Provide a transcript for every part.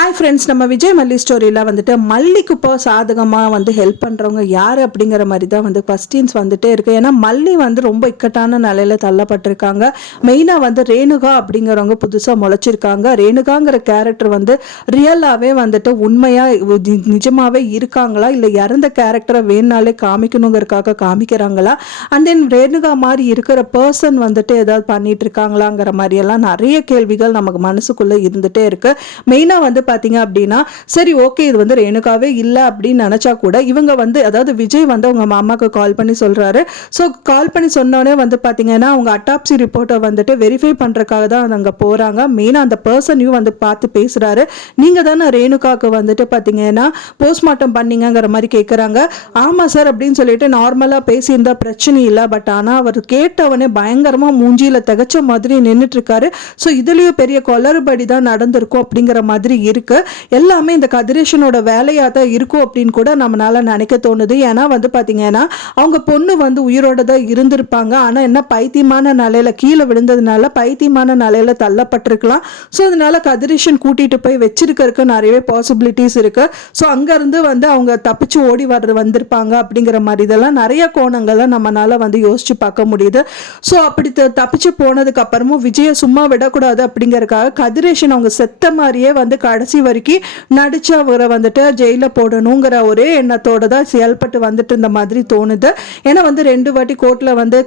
Hi friends, நம்ம விஜய் மல்லி ஸ்டோரியில் வந்துட்டு மல்லிக்கு இப்போ சாதகமாக வந்து ஹெல்ப் பண்ணுறவங்க யார் அப்படிங்கிற மாதிரி தான் வந்து கொஸ்டின்ஸ் வந்துட்டே இருக்குது. ஏன்னா மல்லி வந்து ரொம்ப இக்கட்டான நிலையில் தள்ளப்பட்டிருக்காங்க. மெயினாக வந்து ரேணுகா அப்படிங்கிறவங்க புதுசாக முளைச்சிருக்காங்க. ரேணுகாங்கிற கேரக்டர் வந்து ரியலாகவே வந்துட்டு உண்மையாக நிஜமாகவே இருக்காங்களா, இல்லை இறந்த கேரக்டரை வேணாலே காமிக்கணுங்கிறதுக்காக காமிக்கிறாங்களா, அண்ட் தென் ரேணுகா மாதிரி இருக்கிற பர்சன் வந்துட்டு ஏதாவது பண்ணிட்டு இருக்காங்களாங்கிற மாதிரியெல்லாம் நிறைய கேள்விகள் நமக்கு மனசுக்குள்ளே இருந்துகிட்டே இருக்குது. மெயினாக வந்து பாத்தீங்க அப்படின்னா, சரி ஓகே இது வந்து ரேணுகாவே இல்லை அப்படின்னு நினைச்சா கூட இவங்க வந்து, அதாவது விஜய் வந்து அவங்க மாமாக்கு கால் பண்ணி சொல்றாரு. ஸோ கால் பண்ணி சொன்னோடனே வந்து பாத்தீங்கன்னா அவங்க அட்டாப்சி ரிப்போர்ட்டை வந்துட்டு வெரிஃபை பண்றதுக்காக தான் அங்கே போறாங்க. மெயினாக அந்த பர்சனையும் வந்து பார்த்து பேசுறாரு. நீங்க தானே ரேணுகாக்கு வந்துட்டு பாத்தீங்கன்னா போஸ்ட்மார்ட்டம் பண்ணீங்கிற மாதிரி கேட்குறாங்க. ஆமா சார் அப்படின்னு சொல்லிட்டு நார்மலா பேசியிருந்தா பிரச்சனை இல்லை. பட் ஆனால் அவர் கேட்டவனே பயங்கரமா மூஞ்சியில திகச்ச மாதிரி நின்றுட்டு இருக்காரு. ஸோ இதுலயும் பெரிய கொளறுபடி தான் நடந்திருக்கும் அப்படிங்கிற மாதிரி இருக்கு. எல்லாமே இந்த கதிரேஷனோட வேலையா தான் இருக்கும் அப்படின்னு கூட நம்மளால நினைக்க தோணுது. ஏன்னா வந்து பாத்தீங்கன்னா அவங்க பொண்ணு வந்து உயிரோட தான் இருந்திருப்பாங்க. ஆனா என்ன பைத்தியமான நிலையில கீழே விழுந்ததுனால பைத்தியமான நிலையில தள்ளப்பட்டிருக்கலாம். ஸோ அதனால கதிரேஷன் கூட்டிட்டு போய் வச்சிருக்கிறதுக்கு நிறையவே பாசிபிலிட்டிஸ் இருக்கு. ஸோ அங்க இருந்து வந்து அவங்க தப்பிச்சு ஓடி வந்திருப்பாங்க அப்படிங்கிற மாதிரி இதெல்லாம் நிறைய கோணங்களை நம்மளால வந்து யோசிச்சு பார்க்க முடியுது. ஸோ அப்படி தப்பிச்சு போனதுக்கு அப்புறமும் விஜய சும்மா விடக்கூடாது அப்படிங்கறதுக்காக கதிரேஷன் அவங்க செத்த மாதிரியே வந்து கடைசி வரைக்கும் நடிச்சு அவரை வந்துட்டு ஜெயில போடணுங்கிற ஒரே எண்ணத்தோட தான் செயல்பட்டு வந்துட்டு இருந்த மாதிரி தோணுது. ஏன்னா வந்து 2 வாட்டி கோர்ட்ல வந்து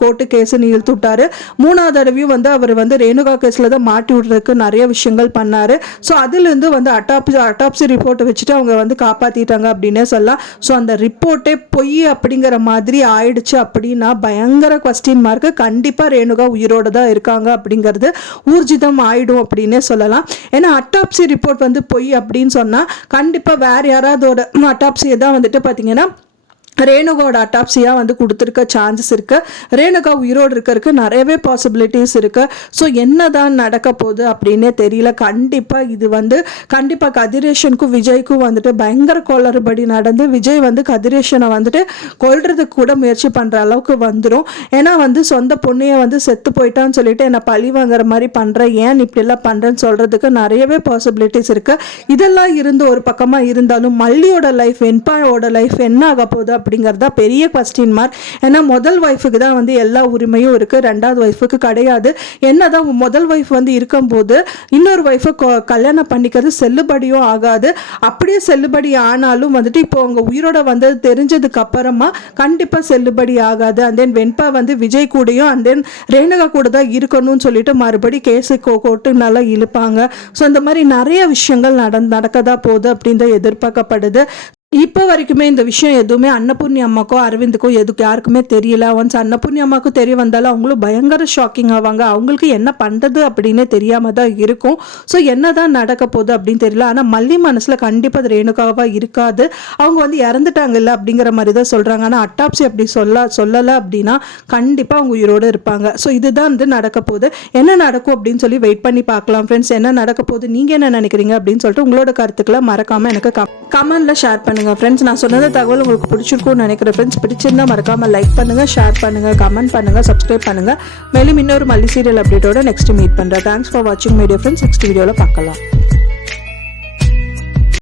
கோர்ட்டு கேஸ்ன்னு இழுத்து விட்டாரு. 3வது தடவையும் வந்து அவர் வந்து ரேணுகா கேஸ்ல தான் மாட்டி விடுறதுக்கு நிறைய விஷயங்கள் பண்ணாரு. ஸோ அதுல இருந்து வந்து அட்டாப்சி ரிப்போர்ட்டை வச்சுட்டு அவங்க வந்து காப்பாத்திட்டாங்க அப்படின்னே சொல்லலாம். ஸோ அந்த ரிப்போர்ட்டே பொய் அப்படிங்கிற மாதிரி ஆயிடுச்சு அப்படின்னா பயங்கர கொஸ்டின் மார்க். கண்டிப்பா ரேணுகா உயிரோட தான் இருக்காங்க அப்படிங்கிறது ஊர்ஜிதம் ஆயிடும் அப்படின்னே சொல்லலாம். ஏன்னா அட்டாப்சி ரிப்போர்ட் வந்து பொய் அப்படின்னு சொன்னா கண்டிப்பா வேற யாராவதோட அட்டாப்சியை தான் வந்துட்டு பாத்தீங்கன்னா ரேணுகாவோட அட்டாப்சியாக வந்து கொடுத்துருக்க சான்சஸ் இருக்கு. ரேணுகா உயிரோடு இருக்கிறதுக்கு நிறையவே பாசிபிலிட்டிஸ் இருக்கு. ஸோ என்னதான் நடக்க போகுது அப்படின்னே தெரியல. இது வந்து கண்டிப்பாக கதிரேஷனுக்கும் விஜய்க்கும் வந்துட்டு பயங்கர கொளறுபடி நடந்து விஜய் வந்து கதிரேஷனை வந்துட்டு கொல்றதுக்கு கூட முயற்சி பண்ணுற அளவுக்கு வந்துடும். ஏன்னா வந்து சொந்த பொண்ணையை வந்து செத்து போயிட்டான்னு சொல்லிட்டு என்னை பழி வாங்குற மாதிரி பண்ணுறேன், ஏன் இப்படிலாம் பண்ணுறேன்னு சொல்கிறதுக்கு நிறையவே பாசிபிலிட்டிஸ் இருக்கு. இதெல்லாம் இருந்து ஒரு பக்கமாக இருந்தாலும் மல்லியோட லைஃப், வெண்பாவோட லைஃப் என்ன ஆக போகுது அப்படிங்கிறதா பெரிய கொஸ்டின் மார்க். ஏன்னா முதல் ஒய்ஃபுக்கு தான் வந்து எல்லா உரிமையும் இருக்கு, 2வது ஒய்ஃபுக்கு கிடையாது. என்னதான் முதல் ஒய்ஃப் வந்து இருக்கும்போது இன்னொரு ஒய்ஃபை கல்யாணம் பண்ணிக்கிறது செல்லுபடியும் ஆகாது. அப்படியே செல்லுபடி ஆனாலும் வந்துட்டு இப்போ அவங்க உயிரோட வந்து தெரிஞ்சதுக்கு அப்புறமா கண்டிப்பா செல்லுபடி ஆகாது. அண்ட் தென் வெண்பா வந்து விஜய் கூடயும் அண்ட் தென் ரேணுகா கூட தான் இருக்கணும்னு சொல்லிட்டு மறுபடி கேஸு கோர்ட்டு நல்லா இழுப்பாங்க. ஸோ இந்த மாதிரி நிறைய விஷயங்கள் நடக்கதா போகுது அப்படின்னு எதிர்பார்க்கப்படுது. இப்போ வரைக்குமே இந்த விஷயம் எதுவுமே அன்னபூர்ணி அம்மாக்கோ அரவிந்துக்கோ யாருக்குமே தெரியல. ஒன்ஸ் அன்னபூர்ணி அம்மாவுக்கு தெரிய வந்தாலும் அவங்களும் பயங்கர ஷாக்கிங் ஆவாங்க. அவங்களுக்கு என்ன பண்ணுறது அப்படின்னு தெரியாம தான் இருக்கும். ஸோ என்னதான் நடக்க போகுது அப்படின்னு தெரியல. ஆனால் மல்லி மனசில் கண்டிப்பாக அது ரேணுகாவாக இருக்காது. அவங்க வந்து இறந்துட்டாங்கல்ல அப்படிங்கிற மாதிரி தான் சொல்கிறாங்க. ஆனால் அட்டாப்சி அப்படி சொல்லலை அப்படின்னா கண்டிப்பாக அவங்க உயிரோடு இருப்பாங்க. ஸோ இதுதான் வந்து நடக்க போகுது. என்ன நடக்கும் அப்படின்னு சொல்லி வெயிட் பண்ணி பார்க்கலாம் ஃப்ரெண்ட்ஸ். என்ன நடக்க போகுது, நீங்கள் என்ன நினைக்கிறீங்க அப்படின்னு சொல்லிட்டு உங்களோட கருத்துக்களை மறக்காமல் எனக்கு கமெண்ட்ல ஷேர் பண்ணுங்க ஃப்ரெண்ட்ஸ். நான் சொன்னது தகவல் உங்களுக்கு பிடிச்சிருக்கும்னு நினைக்கிறேன் ஃப்ரெண்ட்ஸ். பிடிச்சிருந்தா மறக்காம லைக் பண்ணுங்க, ஷேர் பண்ணுங்க, கமெண்ட் பண்ணுங்க, சப்ஸ்கிரைப் பண்ணுங்க. மேலும் இன்னொரு மல்லி சீரியல் அப்டேட்டோட நெக்ஸ்ட் மீட் பண்றேன். தேங்க்ஸ் ஃபார் வாட்சிங் மீடியா ஃப்ரெண்ட்ஸ். நெக்ஸ்ட் வீடியோல பார்க்கலாம்.